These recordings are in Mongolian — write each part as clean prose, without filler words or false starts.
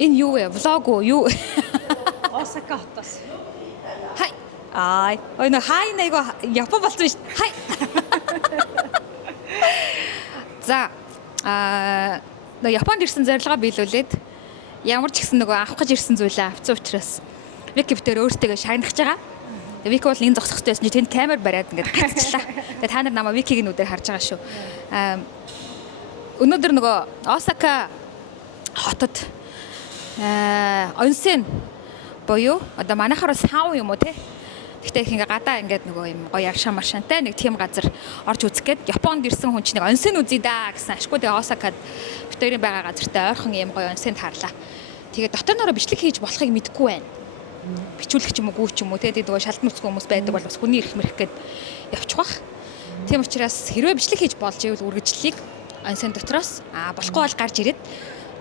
Энэ юу вэ? Влог уу? Юу? Осака хотоос. Хай. Ой нэ хай нэго Япон болсон шүү. Хай. За Японд ирсэн зорилгоо биелүүлээд ямар ч гэсэн авах гэж ирсэн зүйлээ авцсан учраас Вики битээр өөртөө шагнах гэж байгаа. Вики бол энэ зогсохтой байсан чинь тэнд камер бариад ингээд гацчлаа. Тэгээ та нар намайг Викиг нүдээр харж байгаа шүү. Өнөөдөр Осака хотод онсен боёо одоо манайхаар сав юм уу те. Гэхдээ их ингээ гадаа ингээд юм гоё аршаа маршаантай нэг тийм газар орж үзэх гээд Японд ирсэн хүн чинь онсен үзье да гэсэн ашгүй тэгээ Осакад битэрийн байгаа газартай ойрхон юм гоё онсенд харлаа. Тэгээ дотор нөрөө бичлэг хийж болохыг мэдэхгүй байна. Бичүүлэх ч юм уу гүү ч юм уу те тэгээ шалт нүцгэн хүмүүс байдаг бол бас хүний ирэх мэрх гээд явчих бах. Тийм учраас хэрвээ бичлэг хийж болж ивэл үргэлжлэлийг онсен дотроос болохгүй бол гарч ирээд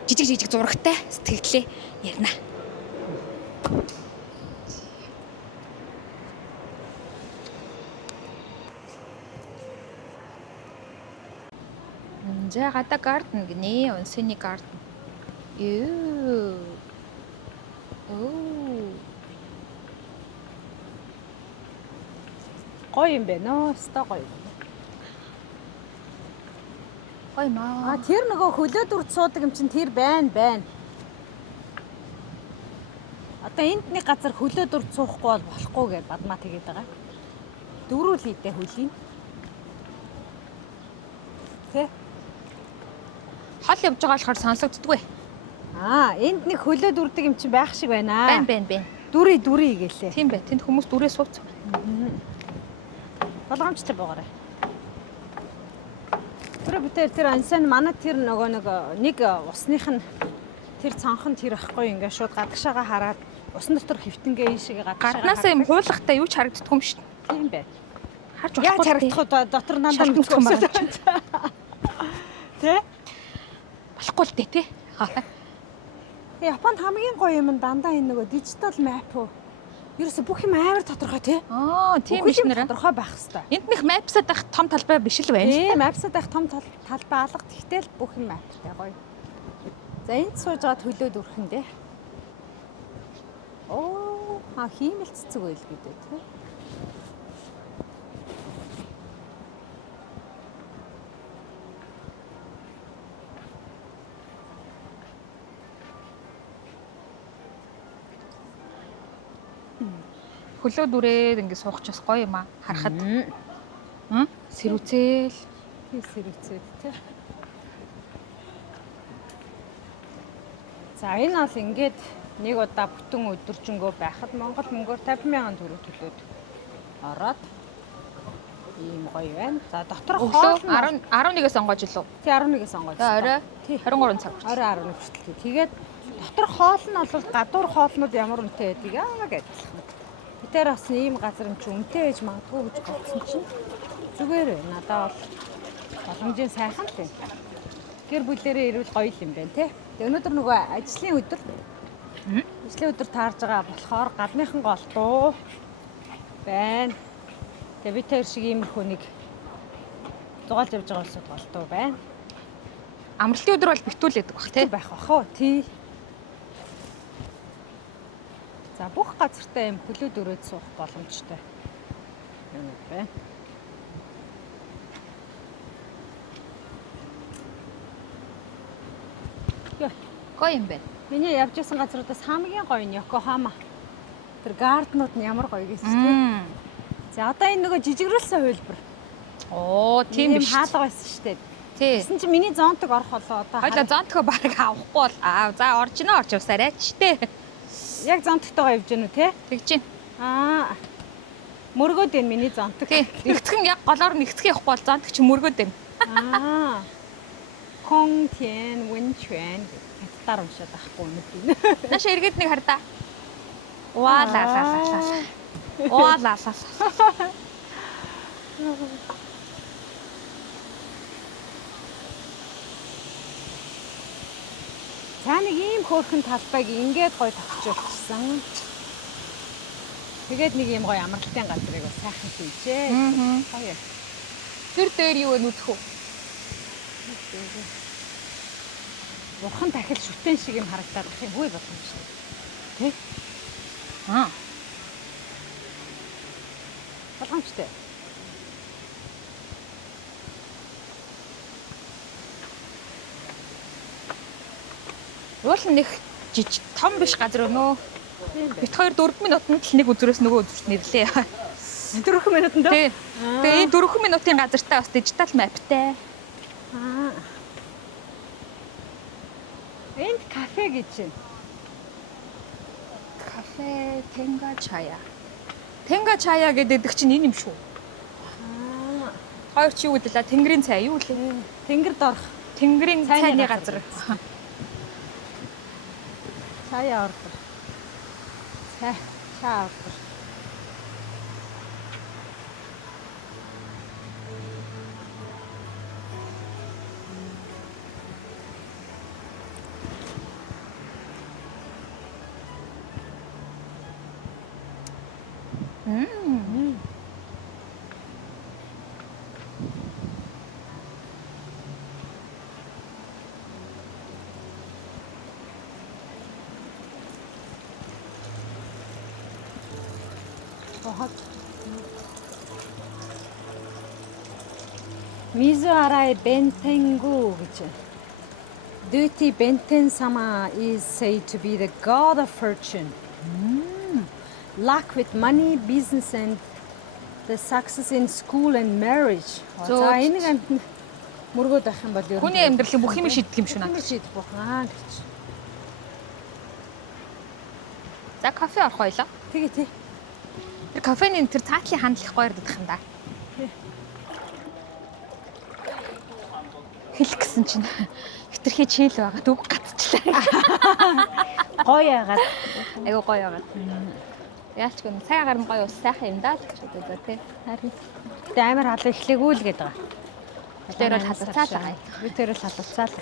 жижиг зурагтай сэтгэлдээ ярина. За гадаа гарден гинэ, онсений гарден. Юу. Оо. Гоё юм байна оо, өстой гоё. Гоё маа. Тэр нөгөө хөлөөд үрд суудаг юм чинь тэр байна. Одоо энд нэг газар хөлөөд үрд суухгүй бол болохгүй гэж бадмаа тэгээд байгаа. Дөрүүлээдээ хөлийн. Тэ? Хол явж байгаа болохоор сонсогддгүй. Энд нэг хөлөөд үрдэг юм чинь байх шиг байна. Байна. Дүрий гэлээ. Тийм бай. Тэнд хүмүүс дүрээ сууц. Болгоомжтой байгаарай. Тэр онсен манай тэр нөгөө нэг усных нь тэр цонхон тэр ахгүй ингээ шууд гадагшаага хараад усан дотор хөвтөнгөө ийшээ гаднаасаа юм хуулахтай юу ч харагддаггүй юм шүү. Тийм бай. Харж болохгүй. Яаж харагдах вэ? Дотор нандаа нүцгэн байна. Тэ? Болохгүй л дээ тий. Японд хамгийн гоё юм дандаа энэ нөгөө дижитал мэп үү. Ерөөсө бүх юм амар тодорхой тий. Тийм биш нэрэ. Тодорхой байх хэвээр. Энд нэг мэпсад байх том талбай биш л байна. Тийм, мэпсад байх том талбай алга. Тэгтэл бүх юм мэптэй гоё. За энд сууж байгаа төлөөд үрхэн дээ. Хиймэл цэцэг байл гэдэг тий. Хөлөө дүрээд ингэ суух ч бас гоё юм харахад. Сэрүүцэл. Сэрүүцэл тий. За энэ бол ингээд нэг удаа бүтэн өдөржингөө байхад Монгол мөнгөөр 50,000 төгрөг төлөөд ороод ийм гоё байна. За дотор хоол 11-ээс онгойж илүү. Тий 11-ээс онгойж. Орой 23 цаг. Орой 11 хүртэл. Тэгээд дотор хоол нь бол гадуур хоолнууд ямар үнэтэй байдаг гэж хэлсэн. Тэр бас ийм газар юм чи үнэтэй ээж магадгүй гэж бодсон чинь зүгээр надад бол боломжийн сайхан л юм. Гэр бүлээрээ ирвэл гоё юм байна те. Өнөөдөр нөгөө ажлын өдөр таарж байгаа болохоор гадныхан голдуу байна. Тэгээ би тэр шиг иймэрхүү нэг зугаалж явж байгаа улсууд голдуу байна. Амралтын өдөр бол битүүлээд байх те. Байх бах уу тий. За бүх газартай юм хөлөөд өрөөд суух боломжтой юм байна. Гоё юм байна. Миний явж исэн газруудаас хамгийн гоё нь Йокохама. Тэр гарднууд нь ямар гоё гэсэн тийм. За одоо энэ нөгөө жижигрүүлсэн хувилбар. Тийм биш. Хаалга байсан шүү дээ. Тий. Гэсэн чи миний зонтог орох болоо одоо. Хоёлаа зонтгоо баг авахгүй бол за орж явсарай ч тий. Яг зонтогтойгоо явж гэнэ үү те? Тэгж байна. Мөргөөд байна миний зонтог. Нэгтгэн яг голоор нэгтгэх явахгүй бол зонтог чи мөргөөд байна. Конгтен Вэнчвэн хаттаар уншаад байхгүй юм уу? Наша эргээд нэг хардаа. Уалаа. За нэг ийм хөөрхөн талбайг ингээд гоё тогтчихсан. Тэгээд нэг ийм гоё амралтын газрыг бас сайхан хийжээ. Гоё. Тэр дээр юу вэ нүдэх үү? Бурхан дахил шүтэн шиг юм харагдаад байх юм үгүй боломжтой. Тэ? Аа. Боломжтой. Уул нэг жижиг том биш газар өнөө. Тийм бай. Бит хоёр 4 минутанд л нэг үзүүрээс нөгөө үзүүрт нэрлээ. 4 минутанд дөө? Тий. Тэгээ энэ 4 минутын газартаа бас дижитал маптай. Аа. Энд кафе гэж байна. Кафе Тенга чая. Тенга чая гэдэг чинь энэ юм шүү. Аа. Хоёр чи юу гэдэлээ? Тэнгэрийн цай юу лээ? Тэнгэр дорх. Тэнгэрийн цайны газар. Чая ордор. Чаа ордор. Mizu arai bentengu гэж. Duty Benten sama is said to be the god of fortune. Luck with money, business and the success in school and marriage. За энийг амт мөргөөд авах юм бол ер нь Хүний амьдралын бүх юм шийдэх юм шүү надад. шийдэх бохоо гэж. За кафе орох байлаа. Тэгээ тий. Тэр кафений тэр цаатлын хандлах гоё ярдах юм да. Хэлэх гэсэн чинь хитрхи чийл байгаа. Дүг гацчлаа. Гоё яагаад. Айгу гоё яагаад. Яалч гэн цай гарна гоё ус сайхан юм даа л гэж бодоо тий. Харин Тэ амар халуун эхлээгүү л гэдэг байгаа. тэр бол халуцаа л байгаа. Би тэр л халуцаа л.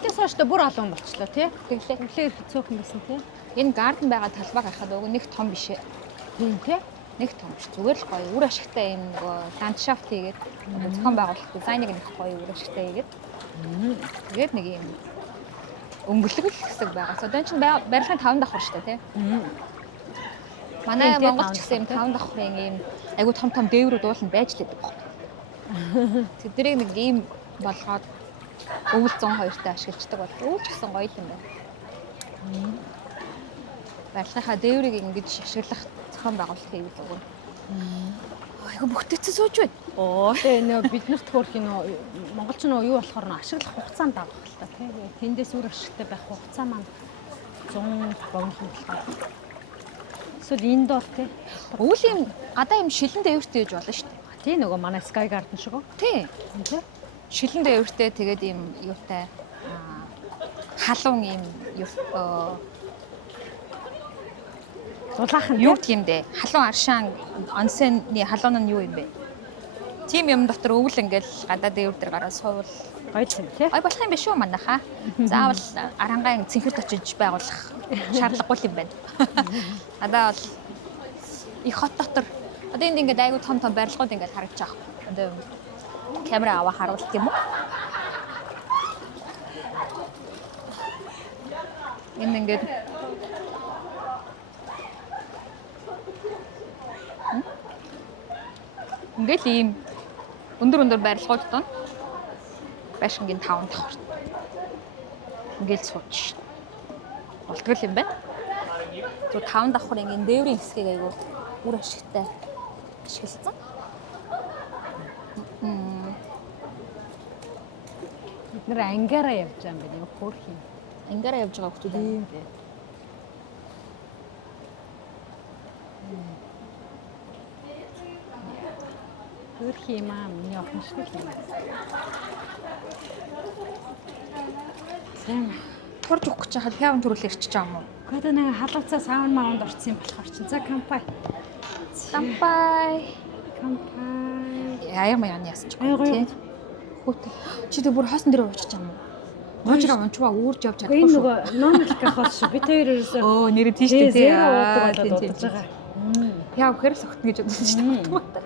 Тэс хаштай бүр алуун болчлоо тий. Тэглээ. Өглөө ирэх цөөхөн байсан тий. Энэ гарден байгаа талбай гарахад уг нэг том биш ээ. Тийм тий. Нэг том биш. Зүгээр л гоё. Үр ашигтай юм нөгөө ландшафт хийгээд зохион байгуулалт дизайныг нэг гоё үр ашигтай хийгээд. Тэгээд нэг юм өнгөлөг л хэсэг байгаа. Одоо энэ чинь барилгын 5 давхар шүү дээ тий. Манай Монгол ч гэсэн юм 5 давхрын юм айгу том дээврүүд ууланд байж л байдаг байна. Тэднийг нэг ийм болгоод өвөл 102-тай ашиглаждаг бол өвөл ч гэсэн гоё юм байна. Барилгынхаа дээврийг ингэж ашиглах зохион байгуулалт хийвэл үгүй. Айгу бүхтэйцэн сууж байна. Тэгээ нөө биднэрт хөрх нөө монголч нөө юу болохоор нөө ашиглах хугацаанд авах л та тий. Тэндээс үр ашигтай байх хугацаа маань 100 богинохон болохоор. Эсвэл индор тий. Өвлийн гадаа юм шилэн дээвртэй гэж болно шүү дээ. Тий нөгөө манай Sky Garden шиг үү? Тий. Тий. Шилэн дээвртэй тэгээд юм юутай халуун юм Дулаахан юу гэх юм бэ? Халуун аршаан онсны халуун нь юу юм бэ? Тим юм дотор өвөл ингээл гадаа дээвэр дээр гараад суувал гоё юм тий. ой болох юм биш үү манайхаа. Заавал арангаан цэнхэрт очиж байгуулах шаардлагагүй юм байна. Надаа бол их хот дотор одоо энд ингээд айгу том барилгууд ингээд харагдаж байгаа. Одоо камера аваа харуулт юм уу? Энэ ингээд ингээл ийм өндөр барилгууд тун байшингийн 5 давхар. Ингээл сууж болтгол юм байна. Зөв 5 давхрын энэ дээврийн хэсгийг айгу үр ашигтай ашигласан. Бид нэр ангаараа явж байгаа юм байна. Юу хөөх юм. Ангаараа явж байгаа хүмүүс юм. Хөөх юм аа миний охин шиг л юм. Сайн. Турж өгөх гэж хаад хяван төрүүл ирчихэж байгаа юм уу? Гэхдээ нэг халууцаа саун маунд орсон юм болохоор чинь. За кампай. Кампай. Яа яана яасан ч гоё тий. Хүүтэй. Чи тэг бүр хоосон дээр ууччих юм уу? Гоожроо унчваа үүрж явж чадахгүй Энэ шүү. нөгөө нон кафос шүү. Би тэр ерөөсөө Өө нэрээ тийш дээ тий. уудаг болоод удаж байгаа. Яа гэхээр согтно гэж бодсон шүү дээ.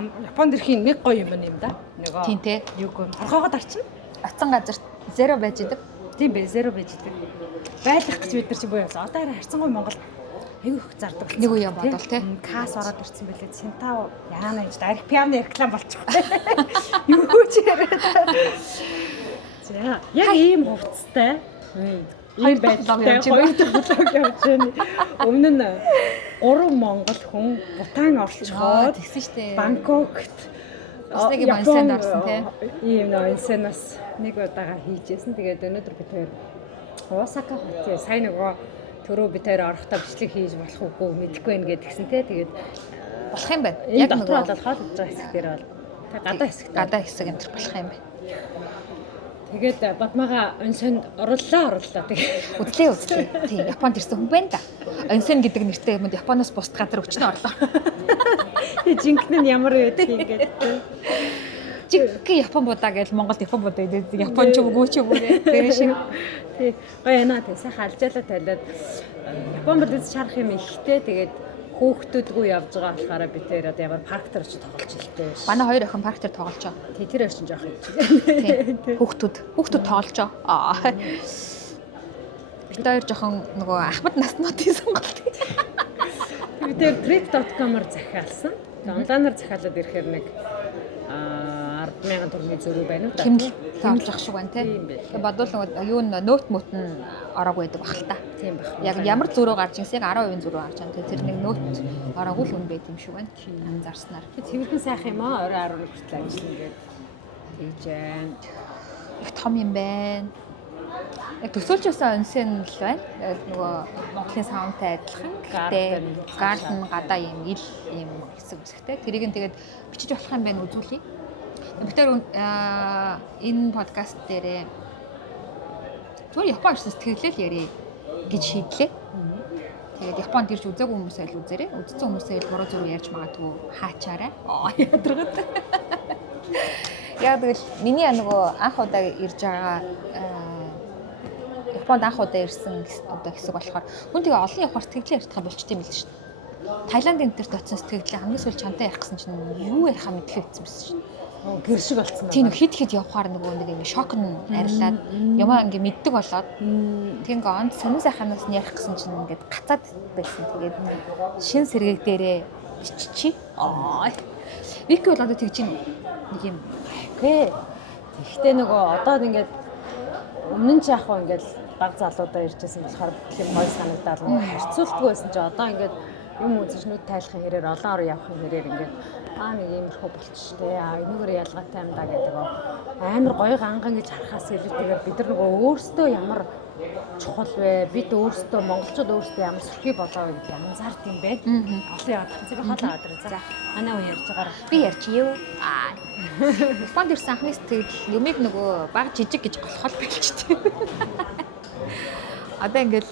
Японд ирэхийн нэг гоё юм юм да. Нөгөө Тийм те. юг хорхоогоод арчна. Оцсон газар зеро байж идэг. Тийм бэ, зеро байж идэг. Байлгах гэж бид нар чи буюу одоо арай харьцангуй Монгол айгүй их зардаг. Нэг үе бодвол те. Кас ороод ирсэн бэлээ. Сентав яана гэж арих пианы реклам болчихгүй. Юу ч яриад. За яг ийм хувцастай. Хоёр байдлаар явж байна. Өмнө нь 3 монгол хүн Бутан орчхоод тэгсэн штэ. Бангкокт нэг юм онсенд орсон тий. Ийм нэг онсенаас нэг удаага хийжсэн. Тэгээд өнөөдөр бид хоёр Осака хотын сайн нөгөө төрөө бид хоёр орохдоо бичлэг хийж болох үгүй мэдэхгүй байх гэдгсэн тий. Тэгээд болох юм байна. Яг дотор болоод хоол хийж байгаа хэсэг дээр бол гадаа хэсэг энэ болох юм байна. Тэгээд бадмага онсонд орлоо. Тэгээд Үзлээ. Тийм, Японд ирсэн хүн байна да. Онсен гэдэг нэртэй юмд Японоос бусд газар өчнө орлоо. Жинхэнэ нь ямар байдаг ингээд. Жинхэнэ Япон будаа гэж Монголд Япон будаа гэдэг. Япон ч үгүй ч үгүй. Тэр шиг. Тий. Гоё яна тий. Сайхан алжаалаа талаад Япон будаас шарах юм ихтэй. Тэгээд хүүхдүүдгүй явж байгаа болохоор бид тэр одоо ямар парк дээр очиж тоглож илтэй биш. Манай хоёр охин парк дээр тоглож байгаа. Тий, тэр орчин жоох юм чи. Тий. Хүүхдүүд тоглож байгаа. Бид хоёр жоохон нөгөө ахмад наснуудын сонголт. Бид тэр trip.com-оор захиалсан. Онлайнаар захиалаад ирэхээр нэг 10,000 төгрөгийн зөрүү байна уу? Хэмнэлт авчих шиг байна тий. Тэгээ бодвол нөгөө юу нөт мөт нь ороогүй байдаг бах л та. Тийм бах. Яг ямар зөрөө гарч ирсэн яг 10% зөрөө гарч байгаа. Тэр нэг нөт ороогүй л үн байт юм шиг байна. Анзаарснаар. Тэрхэн сайхан юм аа. Орой 11 хүртэл ажиллана гэдэг. Тэгж байна. Их том юм байна. Яг төсөөлж байсан онсен л байна. Нөгөө Монголын саунтай адилхан. Гэхдээ гарден гадаа юм ил юм хэсэг үсгтэй. Тэрийг нь тэгээд бичиж болох юм байна үзүүлье. Бид тэр энэ подкаст дээрээ зүгээр Япон ирсэн сэтгэлээ ярий гэж шийдлээ. Тэгээд Японд ирж үзээгүй хүмүүсээ л үзээрэй. Үзсэн хүмүүсээ л буруу зүрх ярьж магадгүй хаачаарай. Ядаргад. Яг тэгэл миний нөгөө анх удаа ирж байгаа Японд анх удаа ирсэн одоо хэсэг болохоор хүн тэгээ олон явахаар сэтгэлээ ярьах юм болчтой юм л шүү дээ. Таиланд энэ төр тоцсон сэтгэлээ хамгийн сүүл чамтай ярих гэсэн чинь юу ярихаа мэдчихсэн байсан шүү дээ. Гэр шиг болцсон байна. Тийм хит явахаар нөгөө нэг юм шок нь арилаад ямаа ингээ мэддэг болоод тийм гоонд сонин сайханаас нь ярих гэсэн чинь ингээд гацаад байсан. Тэгээд шин сэргийг дээрээ биччихий. Вики бол одоо тэгж нэг юм. Гэхдээ нөгөө одоо ингээд өмнө нь ч яг хөө ингээд баг залуудаа иржсэн болохоор тийм гой санагдаад нөгөө харьцуултгүй байсан чи одоо ингээд юм үзэж нүд тайлахын хэрээр олон орон явахын хэрээр ингээд нэг иймэрхүү болчихжээ. Энэгээр ялгаатай юм да гэдэг амар гоё ганган гэж харахаас илүүтэйгээр бид нар нөгөө өөрсдөө ямар чухал вэ? Бид өөрсдөө монголчууд өөрсдөө ямар сөрхий болоо вэ гэдэг анзаард юм бэ. Олон яваад тахсан би хоолоо аваад ирээ. За манай уу ярьж байгаараа би ярьчихъя. Японд ирсэн анхны сэтгэл юмыг нөгөө баг жижиг гэж голохол байлчтэй. Одоо ингээл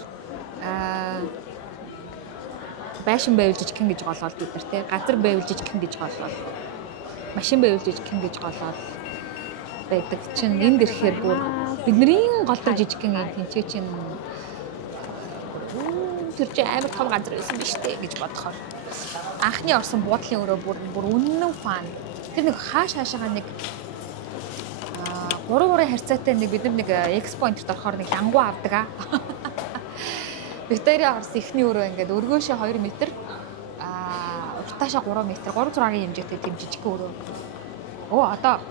байшин байвал жижигхэн гэж голоод бид нар тий газар байвал жижигхэн гэж голоод машин байвал жижигхэн гэж голоод байдаг чинь энд ирэхээр бүр бидний голдог жижигхэн юм тэнцээ чинь тэр чинь амар том газар байсан биз дээ гэж бодохоор анхны орсон буудлын өрөө бүр үнэн фан тэр нэг хаашаага нэг 3 харьцаатай нэг бид нар нэг экспо энтерт орохоор нэг лангуу авдаг Виктория Хорс ихний өрөө ингээд өргөөшөө 2 м уртаашаа 3 м 3-6-гийн хэмжээтэй тийм жижиг өрөө. Одоо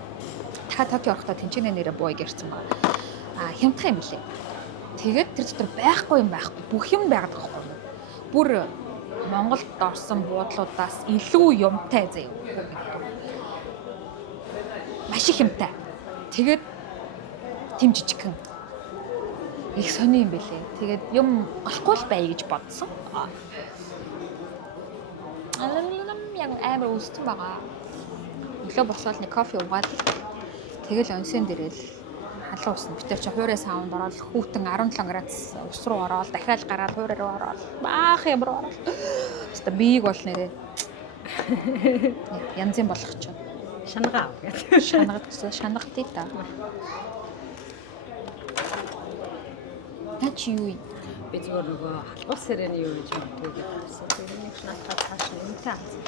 дахиад Токио орохдоо тэнцэнэ нэрэ бууг ярьсан ба. Хямдхан юм билээ. Тэгээд тэр дотор байхгүй юм байхгүй. Бүх юм байгаад байгаа байхгүй. Бүр Монголд орсон буудлуудаас илүү юмтай заяа. Маш их юмтай. Тэгээд тийм жижигхэн их сони юм бэлээ. Тэгээд юм олохгүй л бай гэж бодсон. Яг амар өссөн байгаа. Өглөө босоод нэг кофе уугаад тэгэл онсен дээрэл халуун усна. Битэр чи хуурай саунд ороод хүүтэн 17 градус ус руу ороод дахиад гараад хуурай руу ороод баах юм руу ороод. Өстө биеиг бол нэрээ янзын болох ч. Шангаа гэдэг. Шанагтий та. Начи юу? Би зүгээр нөгөө халуус сэрэний юу гэж боддог гэсэн. Тэр нэг надад цааш нэмтэй авсан.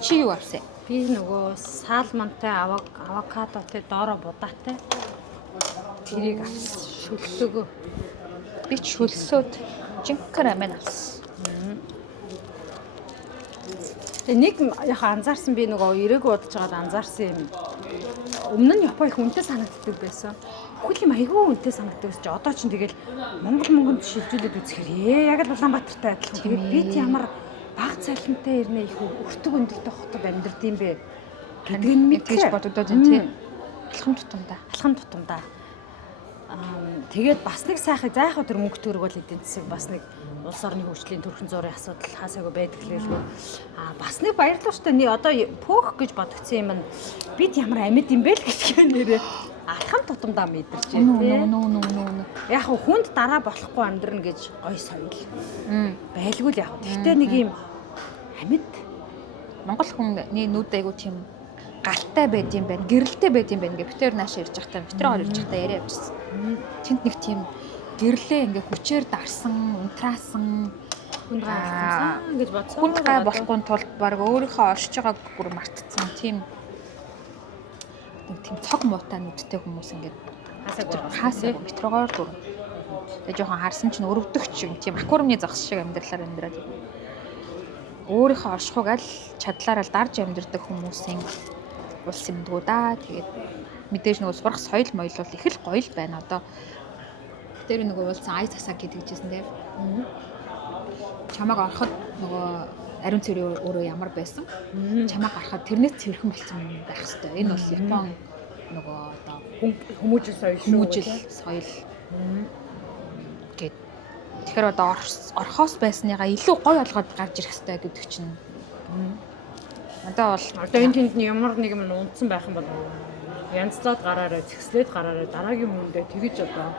Чи юу авсан? Би нөгөө салмонтай авокадотой доороо будаатай. Тэрийг авсан. Шүлтөөгөө. Би ч хөлсөөд жинхэнэ рамен авсан. Тэгээ нэг яхаа анзаарсан би нөгөө эрээг удаж байгаад анзаарсан юм. Өмнө нь Япон их үнэтэй санагддаг байсан. Бүхэл юм айгүй үнэтэй санагддаг байсан чи одоо ч тэгэл Монгол мөнгөнд шилжүүлээд үзэхээр яг л Улаанбаатартай адилхан. Тэгээд бид ямар бага цалинтай ирнэ их өртөг өндөртэй хотод амьдрд юм бэ гэдэг нь мэдгэж бодогдоод байна тий. Алхам тутамдаа. Тэгээд бас нэг сайхан заахаа төр мөнгө төгрөг бол эдийн засаг бас нэг улс орны хөгжлийн төрхөн зургийн асуудал хаасаагүй байдаг лээ. Бас нэг баярлалаа шүү дээ. Одоо пөөх гэж бодогдсон юм нь бид ямар амьд юм бэ л гэж нэрээ алхам тутамдаа мэдэрч байна тий. Нөө. Яг хүнд дараа болохгүй амьдрна гэж гой соёл. Байлгүй л яг. Гэхдээ нэг юм амьд Монгол хүний нүд айгу тийм галтай байд юм байна, гэрэлтэй байд юм байна гэ битээр нааш ирж байхдаа битээр орж байхдаа яриа авчихсан. Тэнд нэг тийм гэрлээ ингээ хүчээр дарсан, унтраасан хүнд гай болсон гэж бодсон. Хүнд гай болохгүй тулд баг өөрийнхөө оршиж байгааг бүр мартцсан. Тийм цог муутай нүдтэй хүмүүс ингээ хаасаагүй битрогоор дүр. Тэгээ жоохон харсан чинь өрөвдөгч юм. Тийм аквариумны загас шиг амьдралаар амьдраад. Өөрийнхөө оршихуйг аль чадлаараа дарж амьдрдаг хүмүүсийн улс юм дүү да. Тэгээд мэдээж нөгөө сурах соёл моёлол их л гоё л байна. Одоо тэр нөгөө уулзсан ай засаг гэдэгчсэн тийм. Чамааг ороход нөгөө ариун цэврийн өөрөө ямар байсан? Чамааг гарахад тэрнээс цэвэрхэн болсон байх хэвээр. Энэ бол Япон нөгөө одоо хүмүүжил соёл гэд. Тэгэхээр одоо орхоос байсныгаа илүү гоё болгоод гарч ирэх хэрэгтэй гэдэг чинь. Одоо энэ тэнд ямар нэг юм унтсан байх юм бол янзлаад гараарай, зэгслээд гараарай, дараагийн хүндээ тэгэж одоо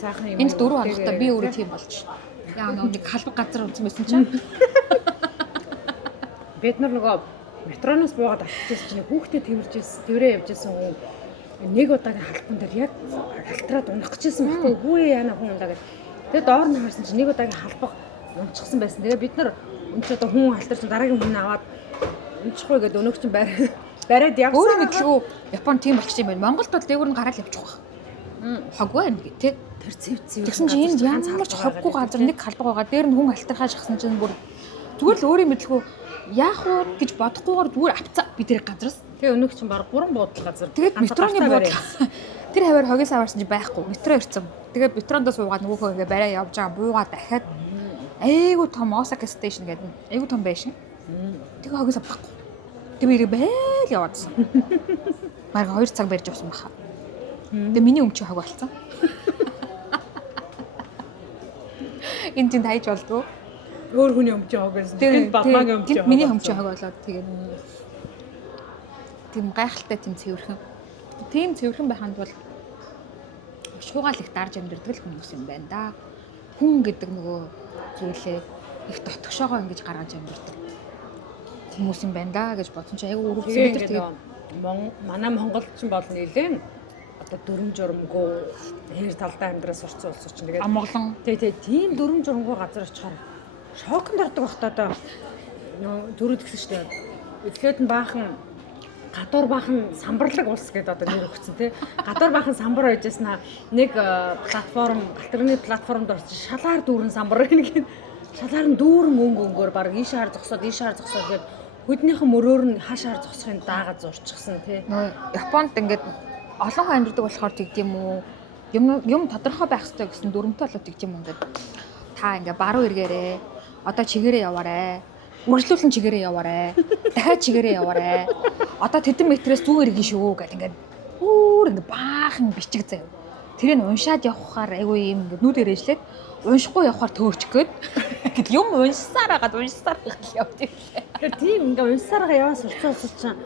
сайхан юм. Энд 4 хоногтой би өөрөө тийм болж. Яа нэг халбаг газар унтсан байсан чинь. Бид нөгөө метроноос буугаад авчихсан чинь хүүхдээ тэрээ явж байсан хүн нэг удаагийн халбан дээр яг алтраад унах гэжсэн байхгүй хүү яана хүн удаа гэж. Тэгээд доор нь харсан чинь нэг удаагийн халбаг унчихсан байсан. Тэгээд бид нар энэ ч одоо хүн алтарч дараагийн хүн аваад унчихгүй гэдэг өнөөх чинь бариад явсан. Өөрөө мэдлгүй Япон тийм болчих юм байна. Монголд бол дээгүүр нь гараад явчих واخ. Хоггүй юм гэ тэ. Тэр цэвцэв. Тэгсэн чинь энд ямар ч хоггүй газар нэг халбаг байгаа. Дээр нь хүн алтархаж шахсан чинь бүр зүгээр л өөрөө мэдлгүй яах вэ гэж бодохгүйгээр зүгээр авцаа би тэр газараас. Тэгээ өнөөх чинь баг 3 буудлын газар. Тэгээд метроны буудлын тэр хаваар хогоос аваарсан чинь байхгүй. Метро ирсэн. Тэгээд метрондоо суугаад нөгөөхөө ингээ барай явж байгаа буугаа дахиад айгу том Осака стейшн гэдэг айгу том байшин. Тэгээ хогоос авахгүй. Тэгээ би байл яваадсан. Марга 2 цаг барьж явсан баха. Тэгээ миний өмчөө хог болсон. Энд тийм хайж болдгоо. Өөр хүний өмчөө хог байсан. Тэнд бадмагийн өмчөө. Миний өмчөө хог болоод тэгээд тийм гайхалтай тийм цэвэрхэн. Тийм цэвэрхэн байханд бол шуугаал их дарж амьдрдаг л хүмүүс юм байна да. Хүн гэдэг нөгөө зүйлээ их дотгошоогоо ингэж гаргаж амьдрдаг хүмүүс юм байна да гэж бодсон чинь айгүй өрөвсөн бид нар тэгээд манай Монголд ч бол нэлээд одоо дүрм журмгүй хэр талдаа амьдраас сурцсан улс чинь тэгээд амглан тийм дүрм журмгүй газар очихоор шоконд ордог бахта одоо дөрөв гэсэн шүү дээ. Эхлээд нь баахан гадуур баахан самбарлаг улс гэдэг одоо нэр өгсөн тий. Гадуур баахан самбар байжснаа нэг платформ, галтрын платформд орж шалаар дүүрэн самбар гэнэ. Шалаар нь дүүрэн өнгөөр баг ийшээр зогсоод гээд хөднийхэн мөрөөр нь хаашаар зогсохын даагаад зурчихсан тий. Японд ингээд олон хүн амьдардаг болохоор тэгдэм үү? Юм тодорхой байх хэрэгтэй гэсэн дүрмтэй болоод тэгдэм үү ингээд та ингээ баруун эргээрээ одоо чигээрээ яваарэ. Үргэлжлүүлэн чигээрээ яваарэ. Дахиад чигээрээ яваарэ. Одоо тэдэн метрээс зүүн эргэн шүү гэдэг ингээд ингээ баахан бичиг заяа. Тэрийг уншаад явахаар айгүй юм ингээ нүд ирээжлээд уншихгүй явахаар төөрчих гээд гэтэл юм уншсаар явдаг лээ. Тэгэхээр тийм ингээ уншсаар яваас урцуулсан чинь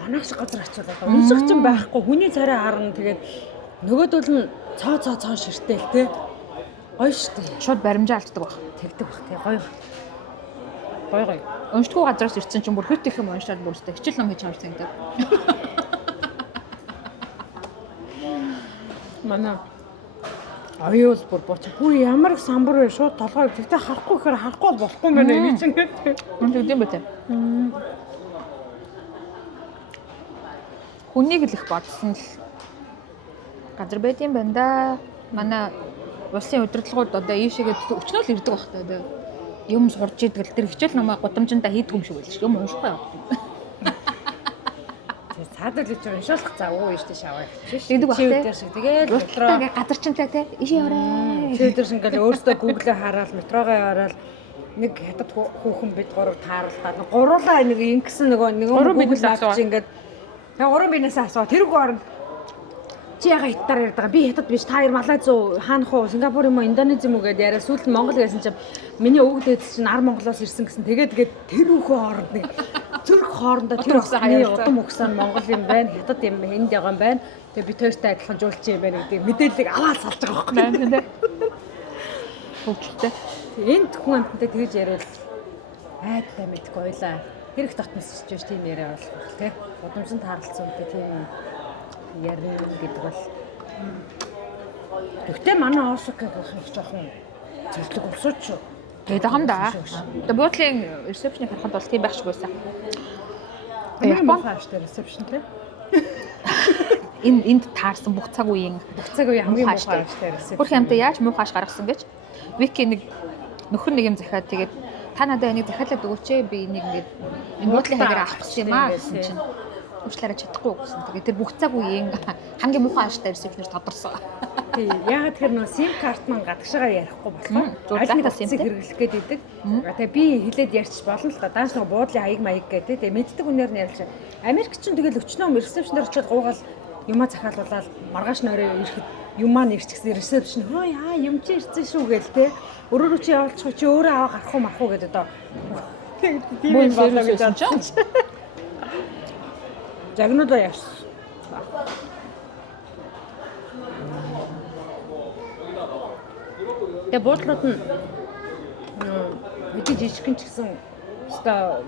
манайх шиг газар очиод одоо унших ч юм байхгүй хүний царай харна тэгээд нөгөөдөл нь цоо ширтэл тий. Гоё штэ. Шууд баримжаа алддаг баг. Тэгдэг баг тий. Гоё. Уншдаггүй газараас ирсэн чинь бүр хөт их юм уншаад бүрстэй. Хичээл ном хийж авсан гэдэг. Манай Оюул бүр бууч. Бүр ямар их самбар вэ? Шууд толгой. Тэгтээ харахгүй гэхээр харахгүй бол болохгүй юм байна энэ чинь. Үгүй юм бэ те. Хүнийг л их бодсон л газар байд юм байна да. Манай улсын удирдлагууд одоо ийшээгээ өчнөө л ирдэг байх та одоо юм сурж идэг л тэр хичээл намаа гудамжиндаа хийдэг юм шиг байл ш. Юм уншихгүй явах. Цаадал гэж уншуулах завгүй юм штэ шаваа. Тэгдэг бах те. Тэгээд метро ингээ газарчинтай те. Ийшээ яваарай. Шийдэрс ингээл өөрөөсөө Google-ээр хараад метрогоо яваад нэг хятад хүүхэн бид гурав тааруулаад гуруулаа нэг ингэсэн нөгөө Google авч ингээд тэгээ гурван биенээс асуу тэргүй орно. Чи яга хятадаар ярьдаг. Би хятад биш. Та хоёр Малайз уу, хаанах уу, Сингапур юм уу, Индонез юм уу гэдээ яриа. Сүүлд нь Монгол байсан чинь миний өвөг дээд чинь ар Монголоос ирсэн гэсэн. Тэгээд тэр хүүхөө хооронд нэг цөрх хоорондоо тэр усны удам өгсөн Монгол юм байна, хятад юм энд байгаа юм байна. Тэгээд би тэртэй адилхан жуулч юм байна гэдэг мэдээллийг аваад салж байгаа байхгүй юу? Хөвчтэй. Энд хүн амттай тэгж яриад айдтай мэдгүй ойлаа. Хэрэг татнасч гэж тийм яриа болох тий. Удамсан тааралцсан үнтэй тийм ярина гэдэг бол. Тэгтээ манай Осакаг их жоохон зөвлөг өсөөч. Тэгээд хамдаа. Одоо буудлын ресепшний харахад бол тийм байх шиг байсан. Япон хааштай ресепшн тий. Энд таарсан бүх цаг үеийн хамгийн хааштай ресепшн. Бүх юмтай яаж муухайш гаргасан гэж Вики нэг нөхөр нэг юм захиад тэгээд та надад энийг захиалаад өгөөч би энийг ингээд энэ буудлын хагаар авах гэсэн юм аа гэсэн чинь уучлаарай чадахгүй гэсэн. Тэгээд тэр бүх цаг үеийн хамгийн муухай хааштай ресепшнээр тодорсон. Тий, ягаад тэр нөө сим карт маань гадагшаагаар ярихгүй болохоор аль нэг сим хэрэглэх гээд идэг. Тэгээ би хэлээд ярьчих болно л да. Даанч нөгөө буудлын хаяг маяг гэдэг. Тэгээ мэддэг үнээр нь ярьж. Америк ч тэгэл өчнөө ресепшнээр очиод гуугаал юмаа захиалуулаад маргааш нөрөө ирэхэд юм маань ирчихсэн ресепшн хөө яа юм чи ирсэн шүү гээл те. Өрөөрөө чи явуулчих чи өөрөө аваа гарах уу марах уу гэдэг одоо. Тийм юм болоо гэж бодсон. Загнуулаа явсан. Тэгээ буудлууд нь мэдээж жижигхэн ч гэсэн өстой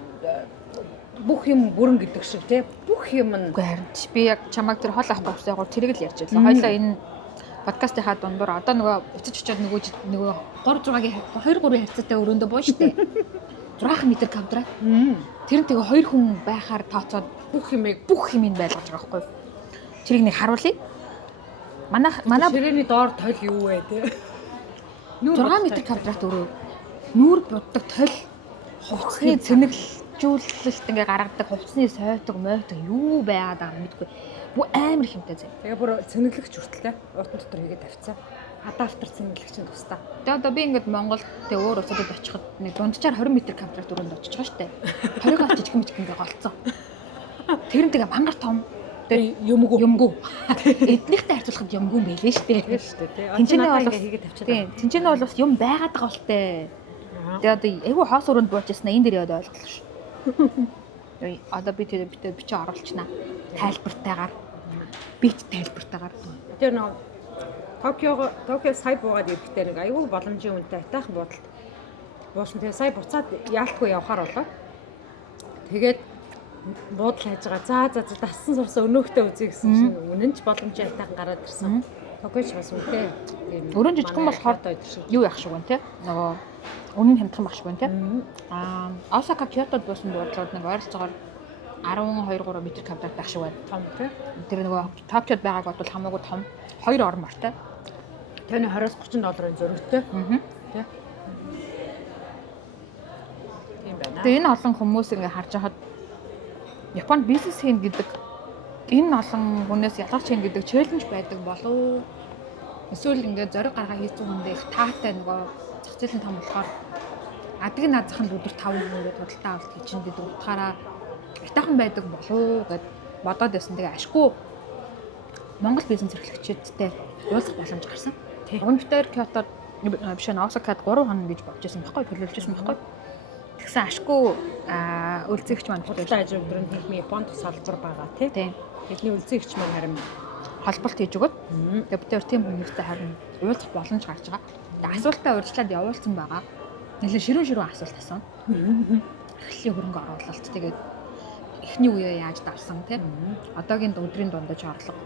бүх юм бүрэн гэдэг шиг тий бүх юм нь харин би яг чамайг тэр хол авахгүй гэсэн яг тэрийг л ярьж байлаа. Хоёлаа энэ подкастынхаа дундуур одоо нөгөө буцаж очиод нөгөө 3-6-гийн 2-3 харьцаатай өрөөндөө буу штэ. 6 метр квадрат. Тэр нь тэгээ 2 хүн байхаар тооцоод бүх юмыг байлгаж байгаа байхгүй юу? Тэрийг нэг харуулъя. Манай ширээний доор тойл юу вэ те? 6 метр квадрат өрөө. Нүүр буддаг тойл хувцсны цэнэглэлжүүлэлт ингээ гаргадаг хувцсны сойтог мойтог юу байгаад байгаа мэдгүй. Бүү амар хэмтэй зэ. Тэгээ бүр цэнэглэгч хүртэлтэй утан дотор хийгээд тавьцаа. Адаптер цэнэглэгч нь тусдаа. Тэгээ одоо би ингээд Монголд тэгээ өөр улсуудад очиход нэг дунджаар 20 м квадрат өрөөнд очиж байгаа штэ. 20-аар жижиг ингээ голцсон. Тэр нь тэгээ мангар том. Тэгээ юмгүй. Эднийхтэй харьцуулахад юмгүй юм байлээ штэ. Тийм штэ тий. Тинчэнэ бол хийгээд тавьчихсан. Тийм. Тинчэнэ бол бас юм байгаад байгаа болтой. Тэгээ одоо айгүй хоос өрөөнд буучсан энэ дээр яваад ойлголоо ш. Тэгээ одоо би тэр бичиж оруулчихнаа. Тайлбартайгаар. Бит тайлбартайгаар. Тэр нэг Токио сая буугаад ирэхдээ нэг айгүй боломжийн үнэтэй атайхан буудалд буусан. Тэгээ сая буцаад яалтгүй явахаар болоо. Тэгээд буудал хайж байгаа. За дассан сурсан өнөөхтэй үзье гэсэн чинь үнэн ч боломжийн атайхан гараад ирсэн. Токиоч бас үнэтэй. Өрөө жижигхэн болохоор юу яах шиг байна те. Нөгөө үнэн хямдхан багш байна те. Осака Киотод буусан буудлууд нэг ойролцоогоор 12-3 м квадрат байх шиг байна. Том те. Тэр нөгөө Токиод байгааг бол хамаагүй том. 2 ор мортой. Тэний $20-30 зөрөгтэй. Тэ. Тийм байна. Тэгээ энэ олон хүмүүс ингээ харж байхад Японд бизнес хийн гэдэг энэ олон хүнээс ялгарч хийн гэдэг челленж байдаг болов. Эсвэл ингээ зориг гаргаа хийсэн хүндээ их таатай нөгөө зах зээлийн том болохоор адгийн наад зах нь өдөр 5 хүнээр худалдаа авалт хийчин гэдэг утгаараа итахан байдаг болов гэд бодоод байсан. Тэгээ ашгүй Монгол бизнес эрхлэгчидтэй уулзах боломж гарсан. Өнөөдөр Киотод биш Осакад 3 хоног гэж бодож байсан байхгүй төлөвлөж байсан байхгүй. Тэгсэн ашгүй үлцэгч маань худалдаа аж өндрөнд нийгмийн Японд салбар байгаа тий. Бидний үлцэгч маань харин холболт хийж өгöd. Тэгээ бид тийм хүмүүстэй харин уулзах боломж гарч байгаа. Тэгээ асуултаа урьдчилаад явуулсан байгаа. Нэлээд ширүүн асуулт асууна. Эхлэлийн хөрөнгө оруулалт тэгээд эхний үеэ яаж давсан тий. Одоогийн өдрийн дундаж орлого.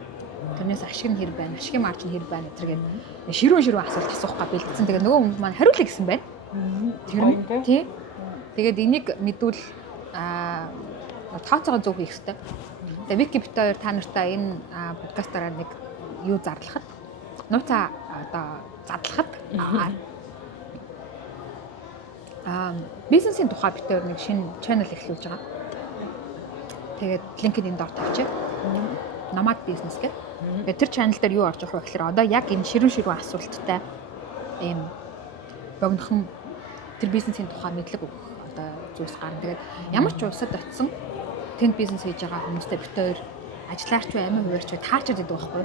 Тэрнээс ашиг нь хэр байна? Ашигын маржин хэр байна гэдэрэг ширүүн асуулт асуухгаа бэлдсэн. Тэгээ нөгөө хүн маань хариулъя гэсэн байна. Тэр нь тий. Тэгээд энийг мэдвэл тооцоогоо зөв хийх хэрэгтэй. Тэгээ Вики бит хоёр та нартай энэ подкастаараа нэг юу зарлахад нууцаа одоо задлахад бизнесийн тухай бит хоёр нэг шинэ channel эхлүүлж байгаа. Тэгээд линкэд энд доор тавьчих. Nomad business гэдэг. Тэгээд тэр channel дээр юу орж явах вэ гэхээр одоо яг энэ ширүүн асуулттай ийм богинохон тэр бизнесийн тухай мэдлэг өгөх одоо зүйлс гарна. Тэгээд ямар ч улсад очисон тэнд бизнес хийж байгаа хүмүүстэй бит хоёр ажиллаарч бай, амин хуваарч бай таачаад идэв байхгүй.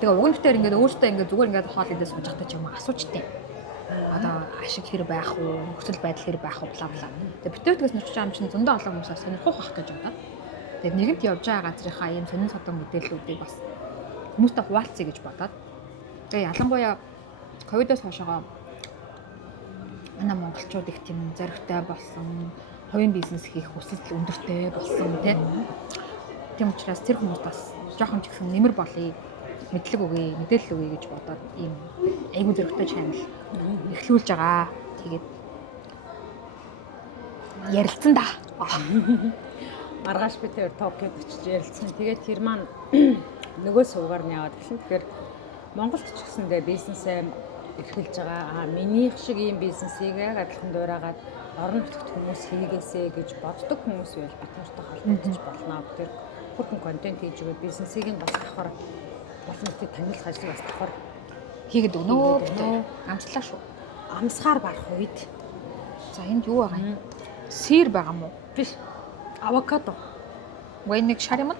Тэгээ уг нь бит хоёр ингээд өөртөө ингээд зүгээр ингээд хоол идэж сууж байхдаа ч юм асуучтیں۔ Одоо ашиг хэр байх уу, нөхцөл байдал хэр байх уу бла бла. Тэгээ бит хоёртгээс нурч байгаа юм чинь зөндөө олон хүмүүсээс сонирхох байх гэж бодоод. Тэгээд нэгэнт явж байгаа газрынхаа ийм сонин содон мэдээллүүдийг бас хүмүүстэй хуваалцъя гэж бодоод. Тэгээ ялангуяа ковидоос хойшоо манай монголчууд их тийм зоригтой болсон, хувийн бизнес хийх хүсэл өндөртэй болсон тийм учраас тэр хүмүүс бас жоохон ч ихсэн нэмэр болъё, мэдлэг өгье, мэдээлэл өгье гэж бодоод ийм айгүй зоригтой channel эхлүүлж байгаа. Тэгээд ярилцсан да. Маргааш бид тэр Токиод очиж ярилцсан. Тэгээд тэр маань нөгөө суугаар нь яваад гэсэн. Тэгэхээр Монголд ч гэсэндээ бизнесээ эрхэлж байгаа. Минийх шиг ийм бизнесийг яг адилхан дуурайгаад орон нутгад хүмүүс хийгээсэ гэж боддог хүмүүс байл батартай холбогдож болно. Тэр хөрхэн контент хийж өгөө бизнесийг нь бас давхар боломжтой танилцах ажлыг бас давхар хийгээд өгнө. Амслаа шүү. Амсгаар барах үед. За энд юу байгаа юм? Сир байгаа мó? Биш. Авокадо. Вайн нэг шар юм.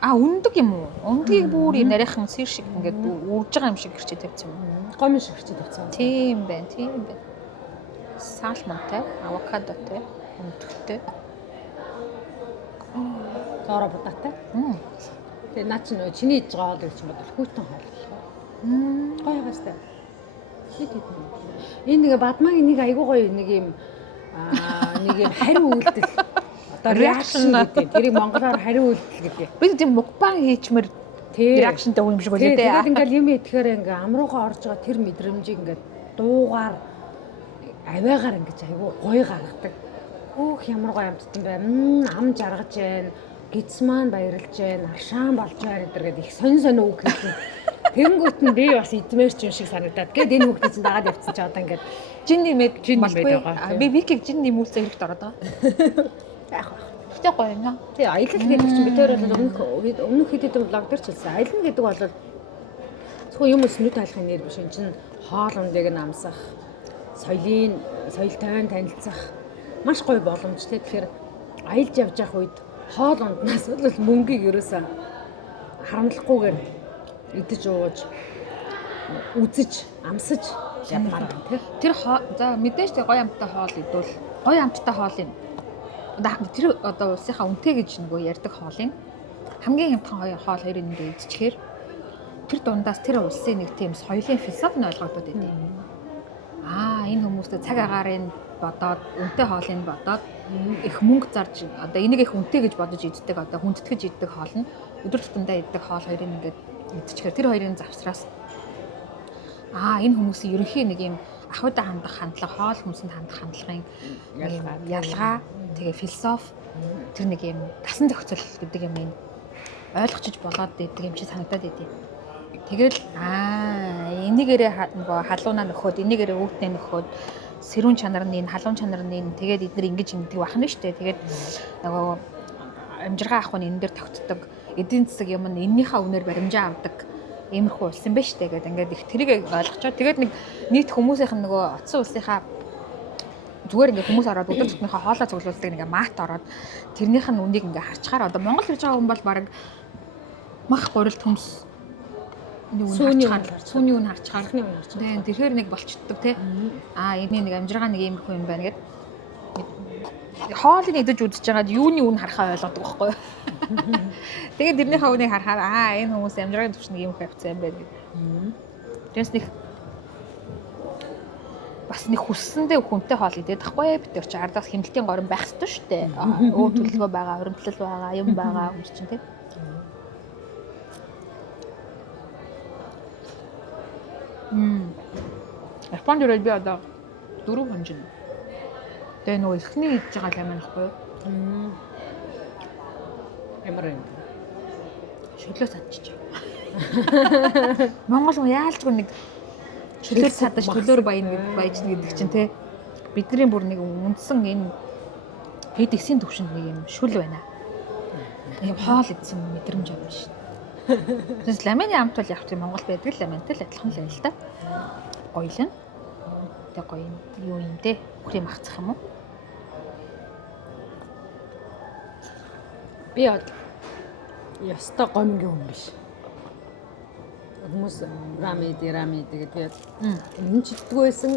Үндэг юм уу? Ундгийг бүр юм нарийнхан сир шиг ингээд үрж байгаа юм шиг гэрчээ тавьсан юм. Гомн шиг гэрчээ тавьсан. Тийм байна, тийм байна. Салмонтай, авокадотой, ундгтэй. Зоро будаатай. Тэгээ наа чи нөө чиний хийж байгаа хоол гэж бодвол хүйтэн хоол. Гоё хастай. Хит. Энэ нэг бадмагийн нэг айгуу гоё нэг юм хариу үйлдэл. Одоо реакшн гэдэг. Тэрийг монголоор хариу үйлдэл гэдэг. Би тийм мукбан хийчмэр реакшнтай юм шиг үлээ дээ. Тэгээд ингээл юм идэхээр ингээ амруугаа орж байгаа тэр мэдрэмжийг ингээ дуугаар аваагаар ингээ айгуу гоё гаргадаг. Хөөх ямар гоё амтсан байна. Ам жаргаж байна. Гидс маань баярлж байна. Аршаан болж байна гэдэг их сонь үг хэлсэн. Тэнгүүт нь би бас идмээр ч юм шиг санагдаад. Гэт энэ хүүхдийн чинь дагаад явцсан чи одоо ингээ жин нэмээд байгаа. Би Викиг жин нэмүүлсэн хэрэгт ороод байгаа. Яах вэ? Тэ гоё юм наа. Тий, аялал гэдэг чинь бид хоёр бол өмнөх хэд хэдэн блог дээр ч хэлсэн. Аялал гэдэг бол зөвхөн юм өснөд тайлахын нэр биш. Энэ чинь хоол ундыг нь амсах, соёлтой танилцах маш гоё боломжтой. Тэгэхээр аялж явж явах үед хоол унднаас бол мөнгийг ерөөсөө харамлахгүйгээр идэж ууж, үзэж, амсаж ядмаар байна тий. Тэр за мэдээж тэг гоё амттай хоол идвэл гоё амттай хоол юм. Тэр одоо улсынхаа үнэтэй гэж нөгөө ярьдаг хоолын хамгийн хямдхан хоол хоёрын нэгээ эзчгээр тэр дундаас тэр улсын нэг тийм соёлын философи нь ойлгогдоод идэв. Энэ хүмүүстэй цаг агаарыг бодоод үнэтэй хоолыг бодоод их мөнгө зарж одоо энийг их үнэтэй гэж бодож иддэг одоо хүндэтгэж иддэг хоол нь өдөр тутамдаа иддэг хоол хоёрын нэгээ эзчгээр тэр хоёрын завсраас энэ хүмүүсийн ерөнхий нэг юм ахуйтай хандах хандлага, хоол хүнсэнд хандах хандлагын ялгаа, тэгээ философи тэр нэг юм тасан зохицол гэдэг юм ин ойлгочиж болоод идэг юм шиг санагдаад идэв. Тэгэл энийгээрээ нөгөө халуунаа нөхөд, энийгээрээ өвднээ нөхөд, сэрүүн чанар нь, халуун чанар нь тэгээд эдгээр ингэж ингэдэг бахна штэ. Тэгээд нөгөө амжиргаа ах нь энэ дээр тогтдог, эдийн засаг юм нь эннийхээ үнээр баримжаа авдаг. Иймэрхүү улс юм байна штэ гэдэг ингээд их тэрийг ойлгочоо. Тэгээд нэг нийт хүмүүсийнх нь нөгөө оцсон улсынхаа зүгээр ингээд хүмүүс ороод өдөр тутмынхаа хоолой цуглуулдаг нэг маат ороод тэрнийх нь үнийг ингээд харчаар одоо Монгол ирж байгаа хүн бол баг мах гурилт хүмс сүүний үн харчаар тийм тэрхээр нэг болчтдаг те. Эний нэг амжиргаа нэг иймэрхүү юм байна гэд хоолыг идэж үзэж байгаад юуны үн харахаа ойлгодог байхгүй юу. Тэгээд тэрнийхээ үнийг харахаар энэ хүмүүс амжиргааны төвч нэг юм хэвцээ юм байна гэдэг. Тэрс нэг бас нэг хүссэндээ хүнтэй хоол идэх байхгүй бид нар чи ардаас хэмнэлтийн горон байх ёстой шүү дээ. Өө төлөвлөгөө байгаа, урамтлал байгаа, юм байгаа хүмүүс чинь тий. Японд ирээд би одоо 4 хонжин. Тэгээ нөгөө ихний идж байгаа юм аахгүй юу? Ямар юм? Шөлөө садчих. Монгол хүн яалчгүй нэг шөлөө садаж төлөөр баяжна гэдэг чинь тий. Бидний бүр нэг үндсэн энэ хэд ихсийн төвшөнд нэг юм шүл байна. Ийм хоол идсэн мэдрэмж юм шин. Тэгээс ламын амт бол яг тийм Монгол байдаг ламантай л адилхан л байл та. Гоё л. Тэг гоё юу юм те. Бүхрийн махцах юм уу? Би яста гомгийн хүн биш. Хүмүүс рами тэгээд би энэ ч иддэггүй байсан.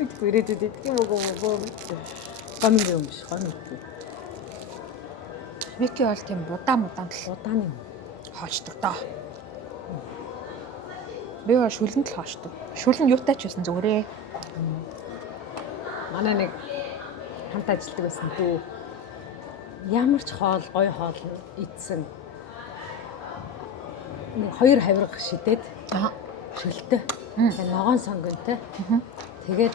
Би түрээд идэх юм уу гомгийн хүн биш. Гомгийн. Вики бол тийм удааны хоочдог доо. Би бол шүлэнд л хоочдог. Шүлэн юутай ч байсан зүгээрээ. Манай нэг хамт ажилладаг байсан дүү. Ямар ч хоол гоё хоол идсэн. Нэг 2 хавирга шидэд шөлтөө. Ногоон сонгонтой. Тэгээд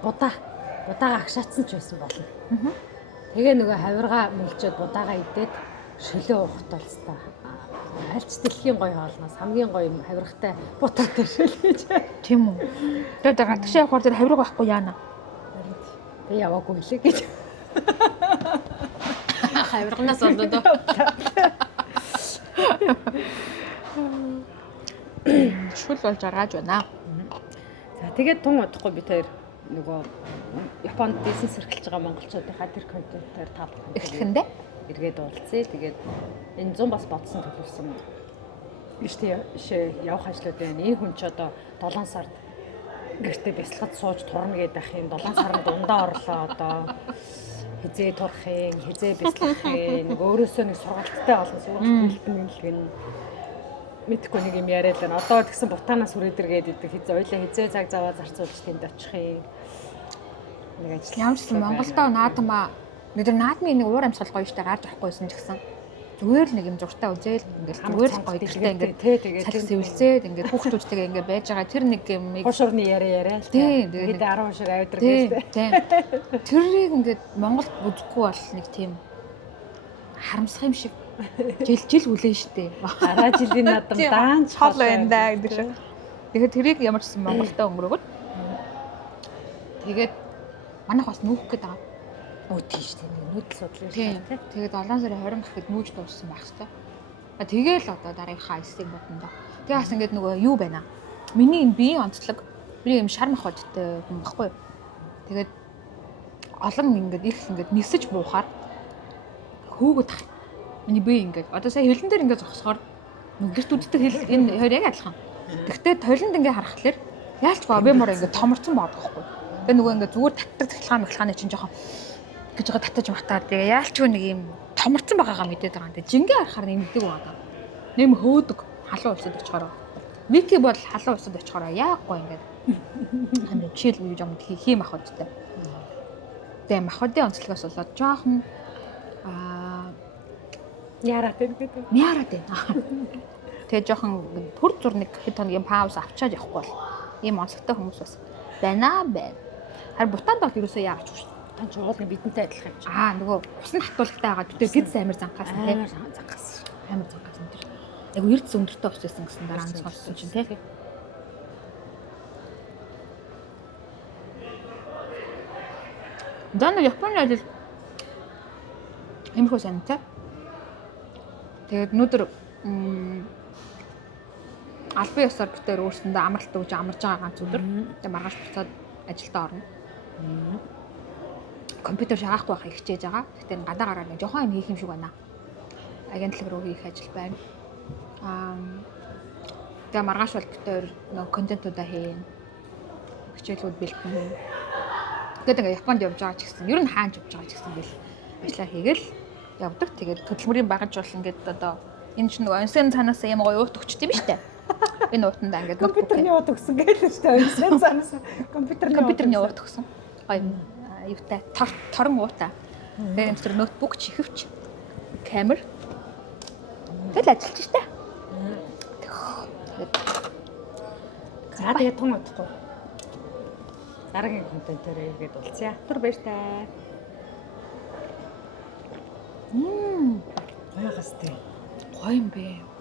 будаага агшаацсан ч байсан болно. Тэгээ нөгөө хавирга мөлчөөд будаага идээд шөлөө уухт болстой. Альч дэлхийн гоё хоолноос хамгийн гоё хавиргатай бутаатай шөлөөж. Тийм үү. Тэгээд гадагш явахаар тэр хавирга байхгүй яана. Би яваагүй лээ гэж. Хавирганаас болоод. Шүл бол жаргаж байна. За тэгээд тун удахгүй би тэр нөгөө Японд бизнес эрхэлж байгаа монголчуудынхаа тэр контентээр та бүхэн Эхлэхэндээ эргээд уулзъя. Тэгээд энэ 100 бас бодсон төлөвлөсөн ishte явах ажлууд байна. Энэ хүн ч одоо 7 сард гэртээ бясалгад сууж турна гэдэг юм. 7 сарын дундаа орлоо одоо хизээ турахын, хизээ бясалгахын, нэг өөрөөсөө нэг сургалттай олон сургалт хэлгэн мэдхгүй нэг юм яриад байна. Одоо тэгсэн бутаанаас хүрээдэргээд идэг хизээ цаг заваа зарцуулж тэнд очихын. Нэг ажил. Ямар ч юм Монголдоо наадмаа бид нар наадмын нэг уур амьсгал гоё штэ гарч авахгүйсэн ч гэсэн зүгээр л нэг юм зуртаа үзээл ингээл зүгээр л гоё гэртээ ингээд салхи сэвэлцээд ингээд хүүхдүүдтэйгээ ингээд байж байгаа тэр нэг юм хошорны яриа л тэгээд 10 шиг авдар гэлээ. Тэрийг ингээд Монголд үзэхгүй бол нэг тийм харамсах юм шиг жил хүлээн штэ. Араа жилийн надам даанч хол байна да гэдэг шиг. Тэгэхээр тэрийг ямар ч гэсэн Монголдоо өнгөрөөгөл тэгээд манайх бас нүүх гээд байгаа. Үгүй шүү дээ. Нүүдэл судлаа шүү дээ. Тэгээд 7 сарын 20 гэхэд нүүж дууссан байх хэвээр. Тэгээл одоо дараагийнхаа эсийг бодно доо. Тэгээ бас ингээд нөгөө юу байна. Миний энэ биеийн онцлог би юм шар махбодтой юм баггүй. Тэгээд олон ингээд их ингээд нисэж буухаар хөөгд тах. Миний бие ингээд одоо сая хөлн дээр ингээд зогсохоор гэрт үддэг хэл энэ хоёр яг адилхан. Тэгтээ тойлонд ингээд харахаар яалч би мөр ингээд томорцсон байдаг байхгүй. Тэгээ нөгөө ингээд зүгээр татдаг тахилгааны чинь жоохон гэж байгаа татаж матаад тэгээ яалчгүй нэг юм томорцсон байгаагаа мэдээд байгаа юм. Тэгээ жингээ харахаар нэмдэг байгаа. Нэм хөөдөг халуун усад очихороо. Вики бол халуун усад очихороо яахгүй ингээд хамаа чил юу юм хийм ахудтай. Тэгээ махуудын онцлогоос болоод жоохон Яраад байдаг. Яраад байна. Тэгээ жоохон төр зурныг хэд хоногийн пауз авчаад явахгүй бол ийм онцлогтой хүмүүс бас байна. Харин бутаанд бол ерөөсөө яач шүү. Тань ч уулын бидэнтэй адилхан юм чи. Нөгөө усан хатуулагтай байгаа. Бид гиз амар занхаас тий. Амар занхаас энэ. Яг эрдэс өндөртөө очижсэн гэсэн дараа нь сонссон чинь тий. Дан Японы ажил эмхүү сантай. Тэгээд өнөөдөр албан ёсоор бүтээр өөрсөндөө амралт өгж амарж байгаа ганц өдөр. Тэгээд маргааш буцаад ажилдаа орно. Компьютер шахах байх хичээж байгаа. Гэхдээ гадаа гараад нэг жоохон юм хийх юм шиг байна. Агентлаг руу хийх ажил байна. Тэгээ маргааш бол бүтээр нэг контентуудаа хийн. Хичээлүүд бэлтэн. Тэгээд ингээ Японд явж байгаа ч гэсэн ер нь хаанч явж байгаа ч гэсэн ингээл ажиллаа хийгээл явдаг. Тэгээд хөдөлмөрийн багаж бол ингээд одоо энэ ч нэг онсын цаанаас юм гоё уут өгчт юм штэ. Энэ уутанда ингээд Компьютерний ууд өгсөн гэдэг шүү дээ. Сайн санаасаа компьютерний ууд өгсөн. Гоё юутай торон уута. Тэгээд энэ төр ноутбук чихвч камер. Тэгэл ажиллаж штэ. За тэгээ тун удахгүй. Дараагийн контентоор иргээд уулзъя. Түр баяртай. Гайхастай. Гоё юм бэ.